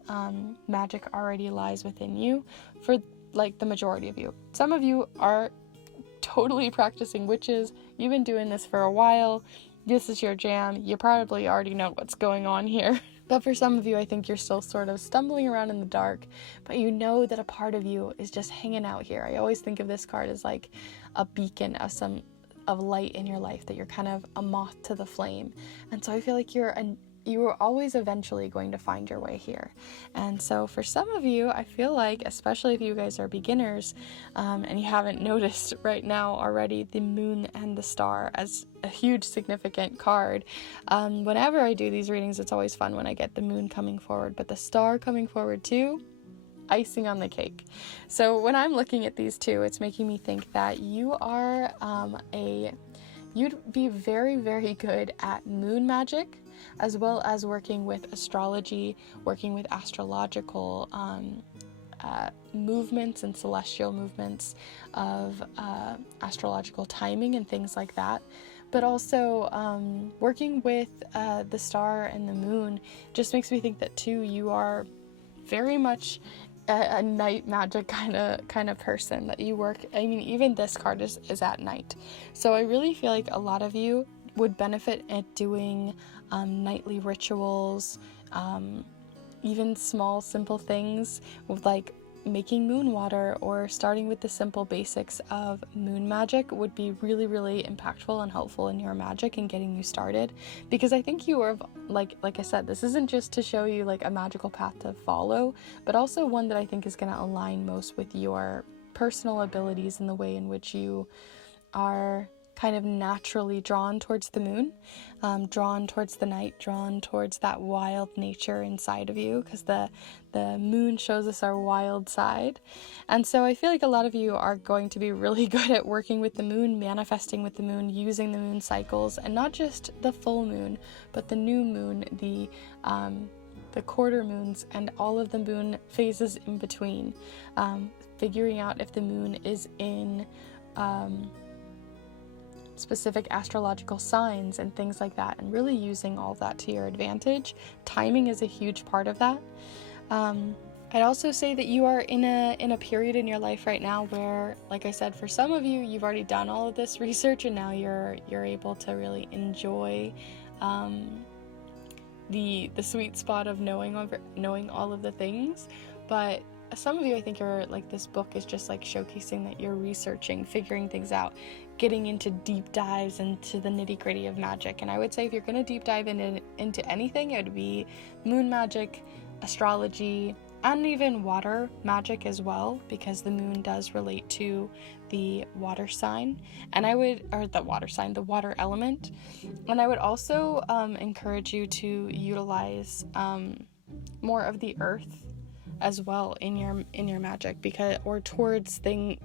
magic already lies within you for like the majority of you. Some of you are totally practicing witches. You've been doing this for a while. This is your jam. You probably already know what's going on here. But for some of you, I think you're still sort of stumbling around in the dark, but you know that a part of you is just hanging out here. I always think of this card as like a beacon of light in your life, that you're kind of a moth to the flame. And so I feel like you are always eventually going to find your way here. And so for some of you, I feel like, especially if you guys are beginners and you haven't noticed right now already the moon and the star as a huge significant card. Whenever I do these readings, it's always fun when I get the moon coming forward, but the star coming forward too, icing on the cake. So when I'm looking at these two, it's making me think that you are you'd be very, very good at moon magic, as well as working with astrology, working with astrological movements and celestial movements of astrological timing and things like that. but also working with the star and the moon just makes me think that too you are very much a night magic kind of person, that you work, I mean, even this card is at night. So I really feel like a lot of you would benefit at doing nightly rituals, even small simple things with like making moon water or starting with the simple basics of moon magic would be really, really impactful and helpful in your magic and getting you started. Because I think you are, like I said, this isn't just to show you like a magical path to follow, but also one that I think is going to align most with your personal abilities and the way in which you are kind of naturally drawn towards the moon, drawn towards the night, drawn towards that wild nature inside of you, because the moon shows us our wild side. And so I feel like a lot of you are going to be really good at working with the moon, manifesting with the moon, using the moon cycles, and not just the full moon, but the new moon, the quarter moons, and all of the moon phases in between, figuring out if the moon is in specific astrological signs and things like that, and really using all of that to your advantage. Timing is a huge part of that. I'd also say that you are in a period in your life right now where, like I said, for some of you, you've already done all of this research and now you're able to really enjoy the sweet spot of knowing all of the things. But some of you, I think, are like, this book is just like showcasing that you're researching, figuring things out, getting into deep dives into the nitty-gritty of magic. And I would say if you're going to deep dive into anything, it would be moon magic, astrology, and even water magic as well, because the moon does relate to the water sign, the water element. And I would also encourage you to utilize more of the earth as well in your magic,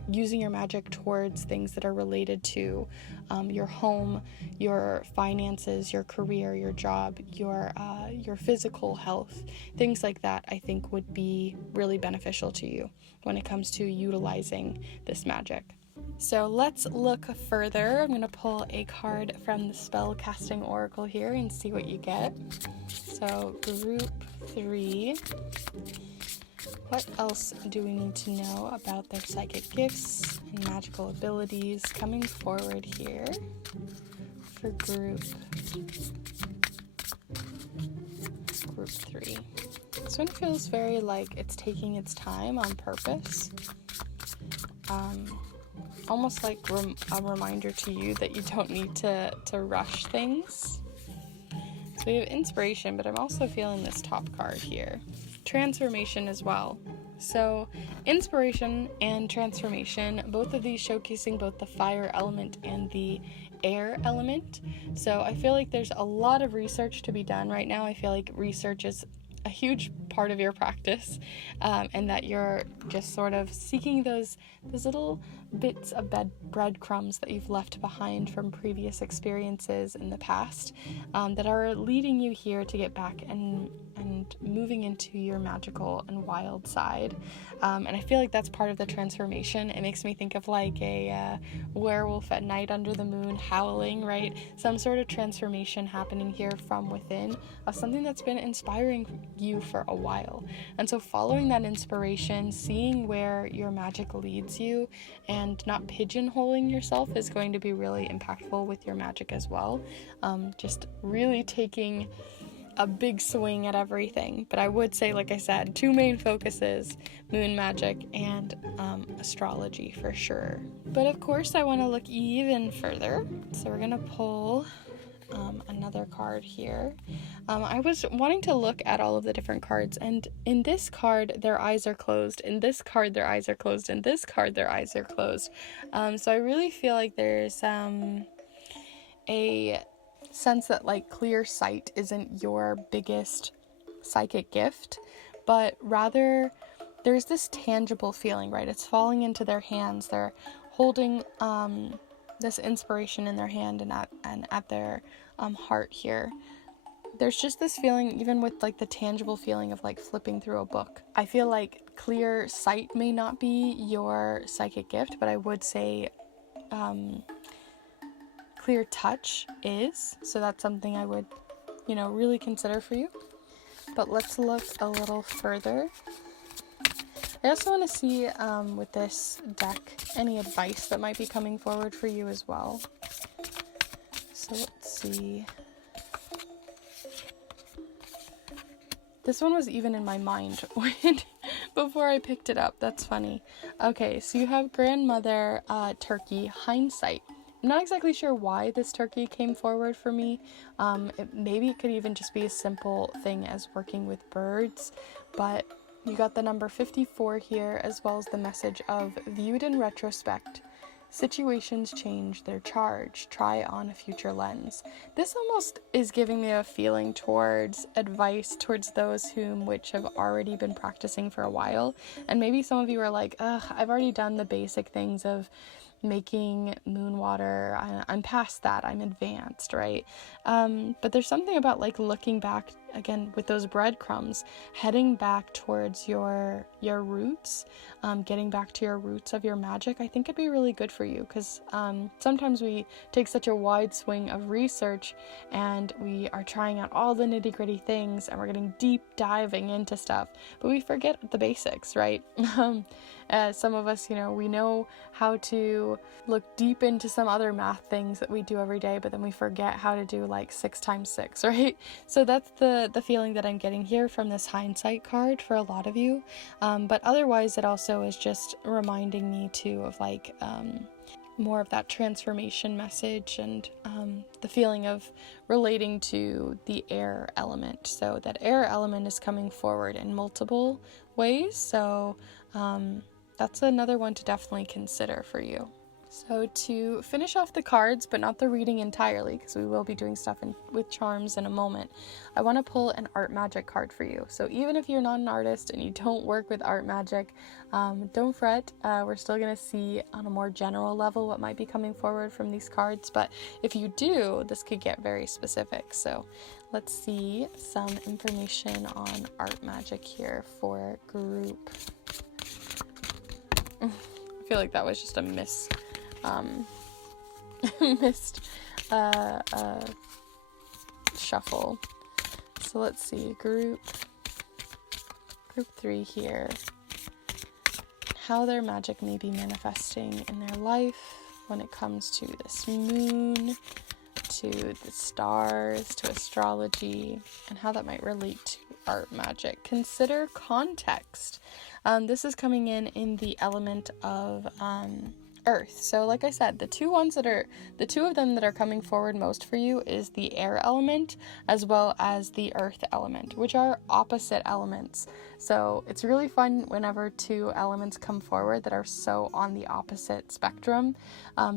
using your magic towards things that are related to your home, your finances, your career, your job, your physical health, things like that. I think would be really beneficial to you when it comes to utilizing this magic. So let's look further. I'm going to pull a card from the spell casting oracle here and see what you get. So group 3. What else do we need to know about their psychic gifts and magical abilities coming forward here for group 3? This one feels very like it's taking its time on purpose. Almost like a reminder to you that you don't need to rush things. So we have inspiration, but I'm also feeling this top card here. Transformation as well. So inspiration and transformation, both of these showcasing both the fire element and the air element. So I feel like there's a lot of research to be done right now. I feel like research is a huge part of your practice, and that you're just sort of seeking those little bits of breadcrumbs that you've left behind from previous experiences in the past, that are leading you here to get back and moving into your magical and wild side. And I feel like that's part of the transformation. It makes me think of like a werewolf at night under the moon howling, right? Some sort of transformation happening here from within of something that's been inspiring you for a while. And so following that inspiration, seeing where your magic leads you and not pigeonholing yourself is going to be really impactful with your magic as well. Just really taking a big swing at everything. But I would say, like I said, 2 main focuses: moon magic and astrology for sure. But of course I want to look even further, so we're gonna pull another card here. I was wanting to look at all of the different cards, and in this card their eyes are closed, in this card their eyes are closed, in this card their eyes are closed. So I really feel like there's a sense that like clear sight isn't your biggest psychic gift, but rather there's this tangible feeling, right? It's falling into their hands. They're holding this inspiration in their hand and at their heart here. There's just this feeling, even with like the tangible feeling of like flipping through a book. I feel like clear sight may not be your psychic gift, but I would say clear touch is. So that's something I would, really consider for you. But let's look a little further. I also want to see with this deck any advice that might be coming forward for you as well. So let's see. This one was even in my mind before I picked it up. That's funny. Okay, so you have grandmother turkey hindsight. I'm not exactly sure why this turkey came forward for me. Maybe it could even just be a simple thing as working with birds, but you got the number 54 here, as well as the message of viewed in retrospect. Situations change their charge. Try on a future lens. This almost is giving me a feeling towards advice towards those which have already been practicing for a while. And maybe some of you are like, I've already done the basic things of making moon water. I'm past that. I'm advanced, right? But there's something about like looking back again with those breadcrumbs, heading back towards your roots, getting back to your roots of your magic. I think it'd be really good for you, because sometimes we take such a wide swing of research and we are trying out all the nitty-gritty things and we're getting deep diving into stuff, but we forget the basics, right? Some of us, we know how to look deep into some other math things that we do every day, but then we forget how to do like 6 times 6, right? So that's the feeling that I'm getting here from this hindsight card for a lot of you. But otherwise, it also is just reminding me too of like more of that transformation message, and the feeling of relating to the air element. So that air element is coming forward in multiple ways. So that's another one to definitely consider for you. So to finish off the cards, but not the reading entirely, because we will be doing stuff with charms in a moment, I want to pull an art magic card for you. So even if you're not an artist and you don't work with art magic, don't fret. We're still going to see on a more general level what might be coming forward from these cards. But if you do, this could get very specific. So let's see some information on art magic here for group. I feel like that was just a missed shuffle. So let's see, group 3 here. How their magic may be manifesting in their life when it comes to this moon, to the stars, to astrology, and how that might relate to art magic. Consider context. This is coming in the element of earth. So like I said, the two of them that are coming forward most for you is the air element as well as the earth element, which are opposite elements. So it's really fun whenever 2 elements come forward that are so on the opposite spectrum,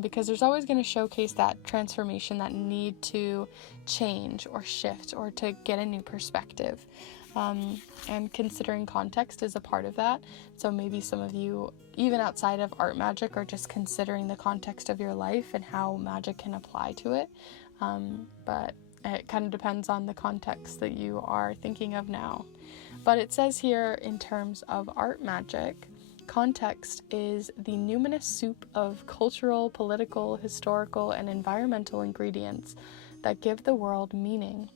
because there's always going to showcase that transformation, that need to change or shift or to get a new perspective. And considering context is a part of that. So maybe some of you, even outside of art magic, are just considering the context of your life and how magic can apply to it. But it kind of depends on the context that you are thinking of now. But it says here, in terms of art magic, context is the numinous soup of cultural, political, historical, and environmental ingredients that give the world meaning.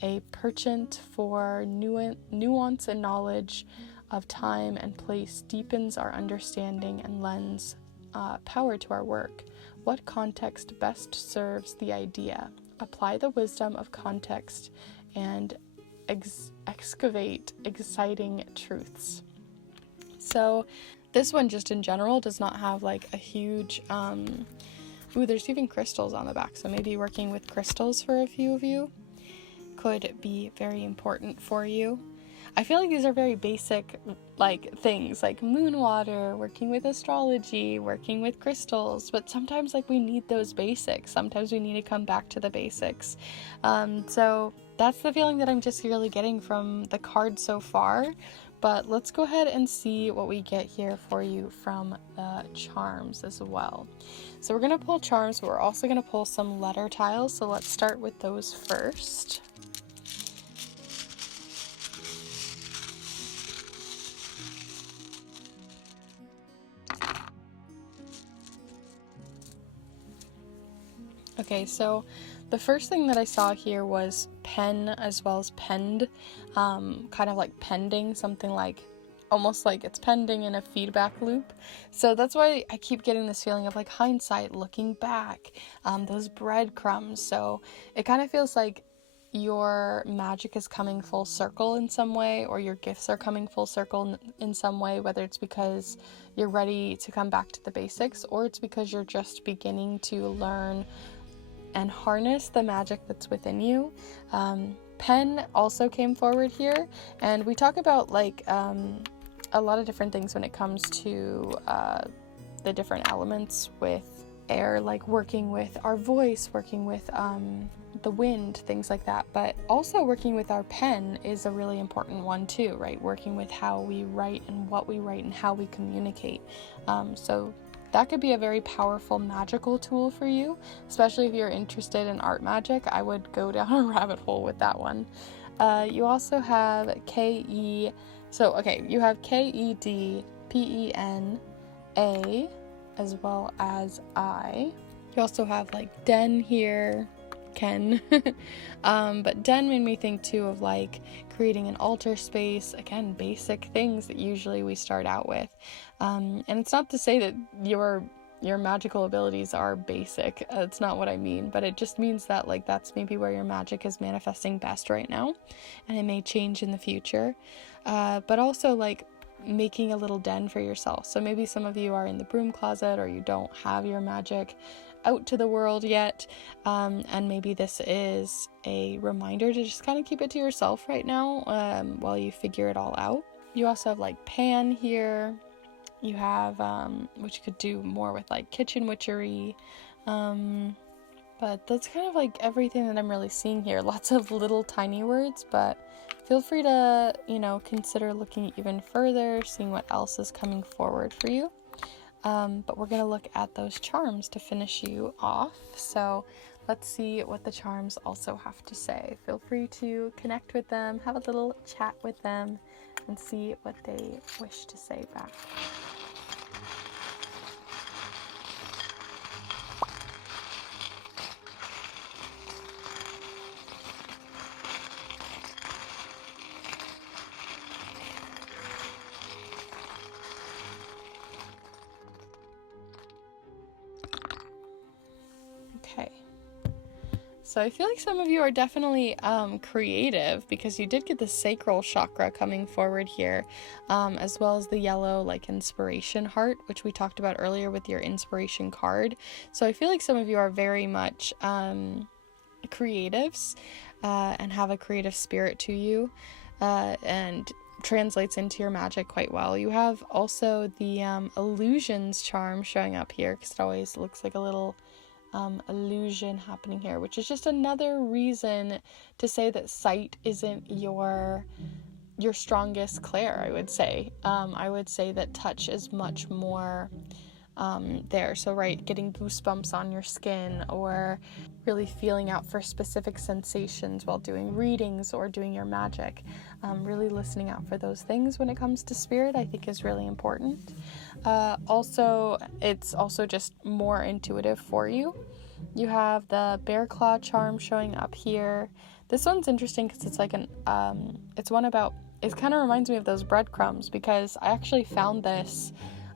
A penchant for nuance and knowledge of time and place deepens our understanding and lends power to our work. What context best serves the idea? Apply the wisdom of context and excavate exciting truths. So this one just in general does not have like a huge... there's even crystals on the back, so maybe working with crystals for a few of you could be very important for you. I feel like these are very basic things like moon water, working with astrology, working with crystals, but sometimes we need those basics. Sometimes we need to come back to the basics. So that's the feeling that I'm just really getting from the card so far. But let's go ahead and see what we get here for you from the charms as well. So we're going to pull charms, but we're also going to pull some letter tiles. So let's start with those first. Okay, so the first thing that I saw here was pen as well as penned, kind of like pending, something like almost like it's pending in a feedback loop. So that's why I keep getting this feeling of like hindsight, looking back, those breadcrumbs. So it kind of feels like your magic is coming full circle in some way, or your gifts are coming full circle in some way, whether it's because you're ready to come back to the basics, or it's because you're just beginning to learn and harness the magic that's within you. Pen also came forward here, and we talk about like a lot of different things when it comes to the different elements with air, like working with our voice, working with the wind, things like that. But also working with our pen is a really important one too, right? Working with how we write and what we write and how we communicate. So that could be a very powerful magical tool for you, especially if you're interested in art magic. I would go down a rabbit hole with that one. You also have you have KEDPENA as well as I. You also have like Den here, Ken. But Den made me think too of like creating an altar space, again, basic things that usually we start out with. And it's not to say that your magical abilities are basic. It's not what I mean, but it just means that like that's maybe where your magic is manifesting best right now, and it may change in the future. But also like making a little den for yourself. So maybe some of you are in the broom closet, or you don't have your magic out to the world yet, and maybe this is a reminder to just kind of keep it to yourself right now while you figure it all out. You also have like pan here. You have which you could do more with like kitchen witchery, but that's kind of like everything that I'm really seeing here. Lots of little tiny words, but feel free to, consider looking even further, seeing what else is coming forward for you. But we're going to look at those charms to finish you off. So let's see what the charms also have to say. Feel free to connect with them, have a little chat with them, and see what they wish to say back. Okay, so I feel like some of you are definitely creative, because you did get the sacral chakra coming forward here, as well as the yellow like inspiration heart, which we talked about earlier with your inspiration card. So I feel like some of you are very much creatives and have a creative spirit to you, and translates into your magic quite well. You have also the illusions charm showing up here, because it always looks like a little illusion happening here, which is just another reason to say that sight isn't your strongest clair. I would say that touch is much more there. So right, getting goosebumps on your skin, or really feeling out for specific sensations while doing readings or doing your magic, really listening out for those things when it comes to spirit, I think is really important. Also, it's also just more intuitive for you. You have the bear claw charm showing up here. This one's interesting because it's like it kind of reminds me of those breadcrumbs, because I actually found this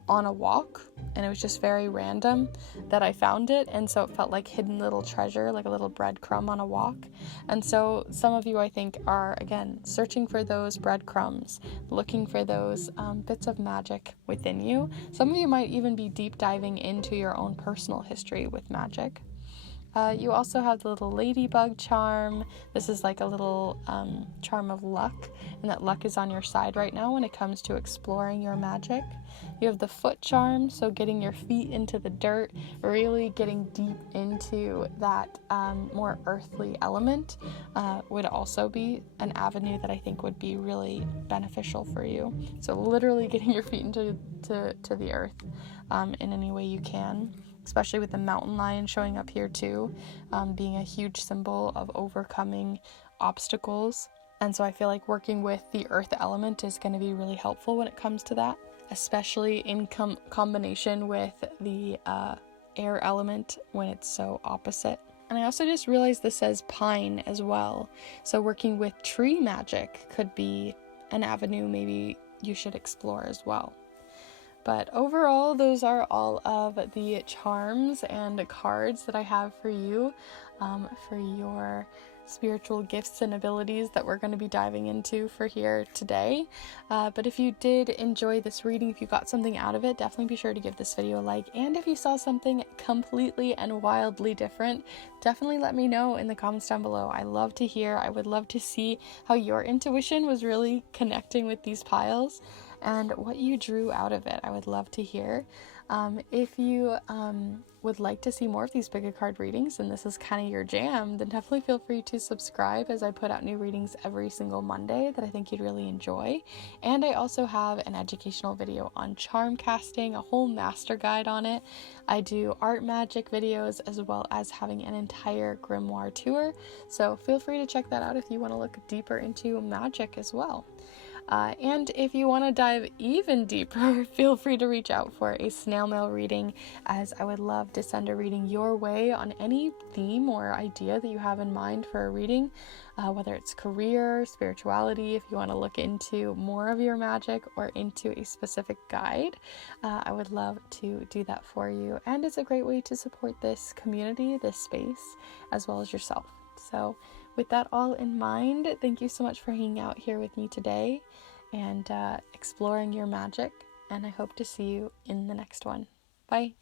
on a walk, and it was just very random that I found it, and so it felt like hidden little treasure, like a little breadcrumb on a walk. And so some of you, I think, are again searching for those breadcrumbs, looking for those bits of magic within you. Some of you might even be deep diving into your own personal history with magic. You also have the little ladybug charm. This is like a little charm of luck, and that luck is on your side right now when it comes to exploring your magic. You have the foot charm, so getting your feet into the dirt, really getting deep into that more earthly element would also be an avenue that I think would be really beneficial for you. So literally getting your feet into the earth in any way you can, especially with the mountain lion showing up here too, being a huge symbol of overcoming obstacles. And so I feel like working with the earth element is going to be really helpful when it comes to that, especially in combination with the air element when it's so opposite. And I also just realized this says pine as well. So working with tree magic could be an avenue maybe you should explore as well. But overall, those are all of the charms and cards that I have for you for your spiritual gifts and abilities that we're going to be diving into for here today. But if you did enjoy this reading, if you got something out of it, definitely be sure to give this video a like. And if you saw something completely and wildly different, definitely let me know in the comments down below. I love to hear. I would love to see how your intuition was really connecting with these piles and what you drew out of it. I would love to hear. If you would like to see more of these PickACard readings and this is kind of your jam, then definitely feel free to subscribe as I put out new readings every single Monday that I think you'd really enjoy. And I also have an educational video on charm casting, a whole master guide on it. I do art magic videos as well as having an entire grimoire tour. So feel free to check that out if you want to look deeper into magic as well. And if you want to dive even deeper, feel free to reach out for a snail mail reading, as I would love to send a reading your way on any theme or idea that you have in mind for a reading, whether it's career, spirituality, if you want to look into more of your magic or into a specific guide. I would love to do that for you. And it's a great way to support this community, this space, as well as yourself. So with that all in mind, thank you so much for hanging out here with me today and exploring your magic, and I hope to see you in the next one. Bye!